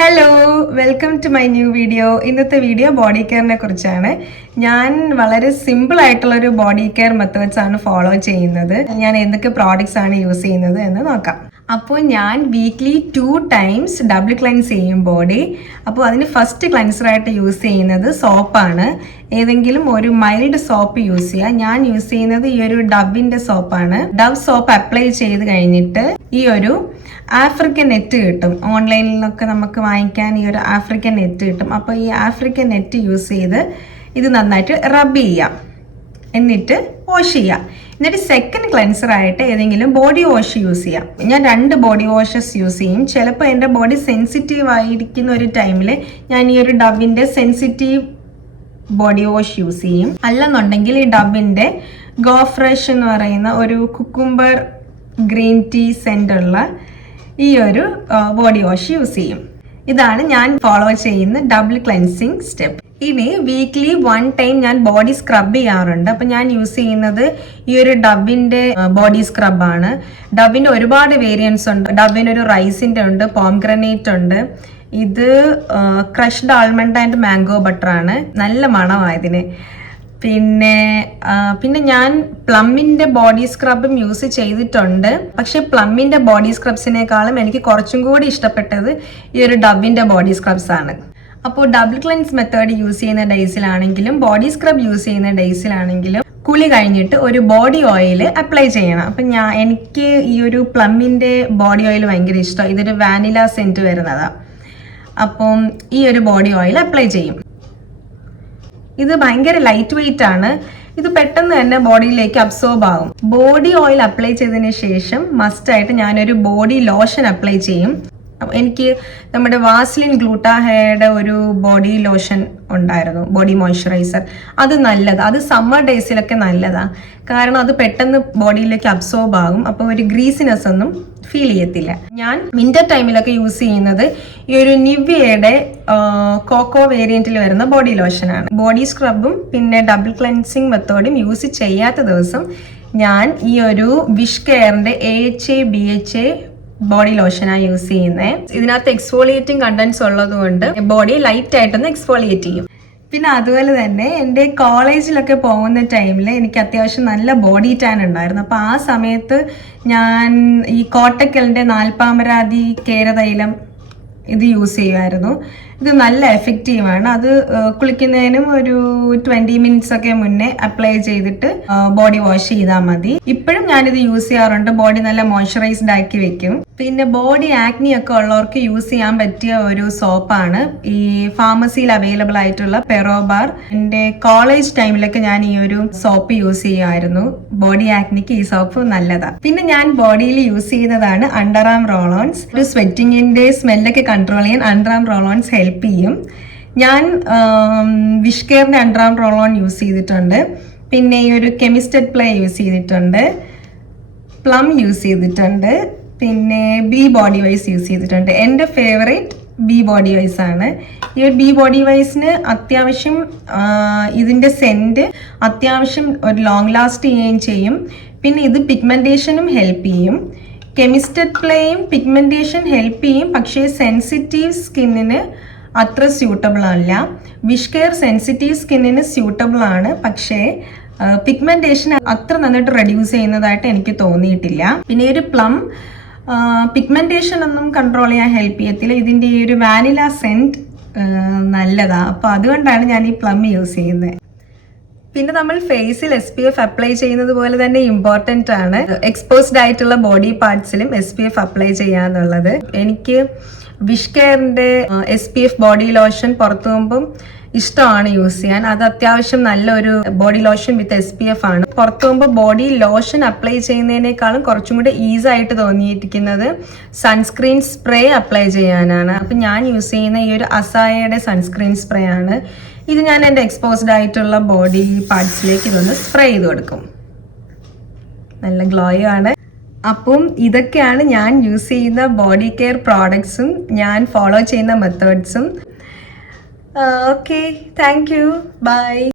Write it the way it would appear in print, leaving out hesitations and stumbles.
Hello, welcome to my new video. ഇന്നത്തെ video body കെയറിനെ കുറിച്ചാണ്. ഞാൻ വളരെ സിമ്പിൾ ആയിട്ടുള്ളൊരു ബോഡി കെയർ മെത്തേഡ്സ് ആണ് ഫോളോ ചെയ്യുന്നത്. ഞാൻ എന്തൊക്കെ പ്രോഡക്ട്സ് ആണ് യൂസ് ചെയ്യുന്നത് എന്ന് നോക്കാം. അപ്പോൾ ഞാൻ വീക്ക്ലി 2 times ഡബിൾ ക്ലെൻസ് ചെയ്യും ബോഡി. അപ്പോൾ അതിന് ഫസ്റ്റ് ക്ലെൻസറായിട്ട് യൂസ് ചെയ്യുന്നത് സോപ്പാണ്. ഏതെങ്കിലും ഒരു മൈൽഡ് സോപ്പ് യൂസ് ചെയ്യുക. ഞാൻ യൂസ് ചെയ്യുന്നത് ഈ ഒരു ഡവിൻ്റെ സോപ്പാണ്. ഡവ് സോപ്പ് അപ്ലൈ ചെയ്ത് കഴിഞ്ഞിട്ട് ഈ ഒരു ആഫ്രിക്കൻ നെറ്റ് കിട്ടും. ഓൺലൈനിലൊക്കെ നമുക്ക് വാങ്ങിക്കാൻ ഈ ഒരു ആഫ്രിക്കൻ നെറ്റ് കിട്ടും. അപ്പോൾ ഈ ആഫ്രിക്കൻ നെറ്റ് യൂസ് ചെയ്ത് ഇത് നന്നായിട്ട് റബ്ബ് ചെയ്യാം, എന്നിട്ട് വാഷ് ചെയ്യാം. എന്നിട്ട് സെക്കൻഡ് ക്ലെൻസർ ആയിട്ട് ഏതെങ്കിലും ബോഡി വാഷ് യൂസ് ചെയ്യാം. ഞാൻ 2 ബോഡി വാഷസ് യൂസ് ചെയ്യും. ചിലപ്പോൾ എൻ്റെ ബോഡി സെൻസിറ്റീവ് ആയിരിക്കുന്ന ഒരു ടൈമിൽ ഞാൻ ഈ ഒരു ഡവിൻ്റെ സെൻസിറ്റീവ് ബോഡി വാഷ് യൂസ് ചെയ്യും. അല്ലെന്നുണ്ടെങ്കിൽ ഈ ഡവിൻ്റെ ഗോ ഫ്രഷ് എന്ന് പറയുന്ന ഒരു കുക്കുംബർ ഗ്രീൻ ടീ സെൻ്റുള്ള ഈ ഒരു ബോഡി വാഷ് യൂസ് ചെയ്യും. ഇതാണ് ഞാൻ ഫോളോ ചെയ്യുന്ന ഡബിൾ ക്ലെൻസിങ് സ്റ്റെപ്പ്. ഇനി വീക്ക്ലി 1 time ഞാൻ ബോഡി സ്ക്രബ് ചെയ്യാറുണ്ട്. അപ്പം ഞാൻ യൂസ് ചെയ്യുന്നത് ഈ ഒരു ഡവിൻ്റെ ബോഡി സ്ക്രബാണ്. ഡവിൻ്റെ ഒരുപാട് വേരിയൻസ് ഉണ്ട്. ഡവിൻ്റെ ഒരു റൈസിൻ്റെ ഉണ്ട്, പോംഗ്രനേറ്റ് ഉണ്ട്. ഇത് ക്രഷ്ഡ് ആൽമണ്ട് ആൻഡ് മാംഗോ ബട്ടറാണ്. നല്ല മണമായതിന്. പിന്നെ ഞാൻ പ്ലമ്മിൻ്റെ ബോഡി സ്ക്രബും യൂസ് ചെയ്തിട്ടുണ്ട്. പക്ഷെ പ്ലമ്മിൻ്റെ ബോഡി സ്ക്രബ്സിനേക്കാളും എനിക്ക് കുറച്ചും കൂടി ഇഷ്ടപ്പെട്ടത് ഈ ഒരു ഡവിൻ്റെ ബോഡി സ്ക്രബ്സ് ആണ്. അപ്പോൾ ഡബിൾ ക്ലെൻസ് മെത്തേഡ് യൂസ് ചെയ്യുന്ന ഡേയ്സിലാണെങ്കിലും ബോഡി സ്ക്രബ് യൂസ് ചെയ്യുന്ന ഡേയ്സിലാണെങ്കിലും കുളി കഴിഞ്ഞിട്ട് ഒരു ബോഡി ഓയിൽ അപ്ലൈ ചെയ്യണം. അപ്പം എനിക്ക് ഈ ഒരു പ്ലമ്മിൻ്റെ ബോഡി ഓയിൽ ഭയങ്കര ഇഷ്ടം. ഇതൊരു വാനില സെൻറ്റ് വരുന്നതാണ്. അപ്പം ഈ ഒരു ബോഡി ഓയിൽ അപ്ലൈ ചെയ്യും. ഇത് ഭയങ്കര ലൈറ്റ് വെയിറ്റ് ആണ്. ഇത് പെട്ടെന്ന് തന്നെ ബോഡിയിലേക്ക് അബ്സോർബ് ആകും. ബോഡി ഓയിൽ അപ്ലൈ ചെയ്തതിന് ശേഷം മസ്റ്റായിട്ട് ഞാനൊരു ബോഡി ലോഷൻ അപ്ലൈ ചെയ്യും. എനിക്ക് നമ്മുടെ വാസ്ലിൻ ഗ്ലൂട്ടാഹയുടെ ഒരു ബോഡി ലോഷൻ ഉണ്ടായിരുന്നു, ബോഡി മോയ്സ്ചറൈസർ. അത് നല്ലതാണ്. അത് സമ്മർ ഡേയ്സിലൊക്കെ നല്ലതാണ്. കാരണം അത് പെട്ടെന്ന് ബോഡിയിലേക്ക് അബ്സോർബ് ആകും. അപ്പോൾ ഒരു ഗ്രീസിനെസ് ഒന്നും ഫീൽ ചെയ്യത്തില്ല. ഞാൻ വിന്റർ ടൈമിലൊക്കെ യൂസ് ചെയ്യുന്നത് ഈ ഒരു നിവ്യയുടെ കോക്കോ വേരിയന്റിൽ വരുന്ന ബോഡി ലോഷനാണ്. ബോഡി സ്ക്രബും പിന്നെ ഡബിൾ ക്ലെൻസിങ് മെത്തേഡും യൂസ് ചെയ്യാത്ത ദിവസം ഞാൻ ഈ ഒരു വിഷ് കെയറിന്റെ AHA BHA ബോഡി ലോഷനാണ് യൂസ് ചെയ്യുന്നത്. ഇതിനകത്ത് എക്സ്ഫോളിയേറ്റിംഗ് കണ്ടന്റ്സ് ഉള്ളത് കൊണ്ട് ബോഡി ലൈറ്റ് ആയിട്ടൊന്ന് എക്സ്ഫോളിയേറ്റ് ചെയ്യും. പിന്നെ അതുപോലെ തന്നെ എൻ്റെ കോളേജിലൊക്കെ പോകുന്ന ടൈമിൽ എനിക്ക് അത്യാവശ്യം നല്ല ബോഡി ടാൻ ഉണ്ടായിരുന്നു. അപ്പോൾ ആ സമയത്ത് ഞാൻ ഈ കോട്ടക്കലിൻ്റെ നാൽപ്പാമരാതി കേരതൈലം ഇത് യൂസ് ചെയ്യുമായിരുന്നു. ഇത് നല്ല എഫക്റ്റീവാണ്. അത് കുളിക്കുന്നതിനും ഒരു 20 minutes ഒക്കെ മുന്നേ അപ്ലൈ ചെയ്തിട്ട് ബോഡി വാഷ് ചെയ്താൽ മതി. ഇപ്പോഴും ഞാനിത് യൂസ് ചെയ്യാറുണ്ട്. ബോഡി നല്ല മോയ്സ്ചറൈസ്ഡ് ആക്കി വെക്കും. പിന്നെ ബോഡി ആക്നി ഒക്കെ ഉള്ളവർക്ക് യൂസ് ചെയ്യാൻ പറ്റിയ ഒരു സോപ്പാണ് ഈ ഫാർമസിയിൽ അവൈലബിൾ ആയിട്ടുള്ള പെറോബാർ. എൻ്റെ കോളേജ് ടൈമിലൊക്കെ ഞാൻ ഈ ഒരു സോപ്പ് യൂസ് ചെയ്യുമായിരുന്നു. ബോഡി ആക്നിക്ക് ഈ സോപ്പ് നല്ലതാണ്. പിന്നെ ഞാൻ ബോഡിയിൽ യൂസ് ചെയ്യുന്നതാണ് അണ്ടർ ആം റോളോൺസ്. ഒരു സ്വെറ്റിങ്ങിൻ്റെ സ്മെല്ലൊക്കെ കൺട്രോൾ ചെയ്യാൻ അണ്ടർ ആം റോളോൺസ് ഹെൽപ്പ് ചെയ്യും. ഞാൻ വിഷ് കെയറിൻ്റെ അണ്ടർ ആം റോളോൺ യൂസ് ചെയ്തിട്ടുണ്ട്. പിന്നെ ഈ ഒരു കെമിസ്റ്റഡ് പ്ലേ യൂസ് ചെയ്തിട്ടുണ്ട്. പ്ലം യൂസ് ചെയ്തിട്ടുണ്ട്. പിന്നെ ബി ബോഡി വൈസ് യൂസ് ചെയ്തിട്ടുണ്ട്. എൻ്റെ ഫേവറേറ്റ് ബി ബോഡി വൈസ് ആണ്. ഈ ഒരു ബി ബോഡി വൈസിന് അത്യാവശ്യം ഇതിൻ്റെ സെൻറ്റ് അത്യാവശ്യം ഒരു ലോങ് ലാസ്റ്റ് ചെയ്യുകയും ചെയ്യും. പിന്നെ ഇത് പിഗ്മെൻറ്റേഷനും ഹെൽപ്പ് ചെയ്യും. കെമിസ്റ്റഡ് പ്ലേയും പിഗ്മെൻറ്റേഷൻ ഹെൽപ്പ് ചെയ്യും. പക്ഷേ സെൻസിറ്റീവ് സ്കിന്നിന് അത്ര സ്യൂട്ടബിൾ അല്ല. വിഷ് കെയർ സെൻസിറ്റീവ് സ്കിന്നിന് സ്യൂട്ടബിൾ ആണ്. പക്ഷേ പിഗ്മെൻറ്റേഷൻ അത്ര നന്നായിട്ട് റെഡ്യൂസ് ചെയ്യുന്നതായിട്ട് എനിക്ക് തോന്നിയിട്ടില്ല. പിന്നെ ഒരു പ്ലം പിഗ്മെൻറ്റേഷൻ ഒന്നും കൺട്രോൾ ചെയ്യാൻ ഹെൽപ്പ് ചെയ്യത്തില്ല. ഇതിൻ്റെ ഈ ഒരു വാനില സെൻറ്റ് നല്ലതാണ്. അപ്പോൾ അതുകൊണ്ടാണ് ഞാൻ ഈ പ്ലം യൂസ് ചെയ്യുന്നത്. പിന്നെ നമ്മൾ ഫേസിൽ SPF അപ്ലൈ ചെയ്യുന്നത് പോലെ തന്നെ ഇമ്പോർട്ടൻ്റ് ആണ് എക്സ്പോസ്ഡ് ആയിട്ടുള്ള ബോഡി പാർട്സിലും SPF അപ്ലൈ ചെയ്യാന്നുള്ളത്. എനിക്ക് വിഷ് കെയറിൻ്റെ SPF ബോഡി ലോഷൻ പുറത്തു പോകുമ്പം ഇഷ്ടമാണ് യൂസ് ചെയ്യാൻ. അത് അത്യാവശ്യം നല്ലൊരു ബോഡി ലോഷൻ വിത്ത് SPF ആണ്. പുറത്തു പോകുമ്പോൾ ബോഡി ലോഷൻ അപ്ലൈ ചെയ്യുന്നതിനേക്കാളും കുറച്ചും കൂടെ ഈസി ആയിട്ട് തോന്നിയിരിക്കുന്നത് സൺസ്ക്രീൻ സ്പ്രേ അപ്ലൈ ചെയ്യാനാണ്. അപ്പം ഞാൻ യൂസ് ചെയ്യുന്ന ഈ ഒരു അസായയുടെ സൺസ്ക്രീൻ സ്പ്രേ ആണ്. ഇത് ഞാൻ എൻ്റെ എക്സ്പോസ്ഡ് ആയിട്ടുള്ള ബോഡി പാർട്സിലേക്ക് ഇതൊന്ന് സ്പ്രേ ചെയ്ത് കൊടുക്കും. നല്ല ഗ്ലോയും ആണ്. അപ്പം ഇതൊക്കെയാണ് ഞാൻ യൂസ് ചെയ്യുന്ന ബോഡി കെയർ പ്രോഡക്ട്സും ഞാൻ ഫോളോ ചെയ്യുന്ന മെത്തേഡ്സും. Okay, thank you, by.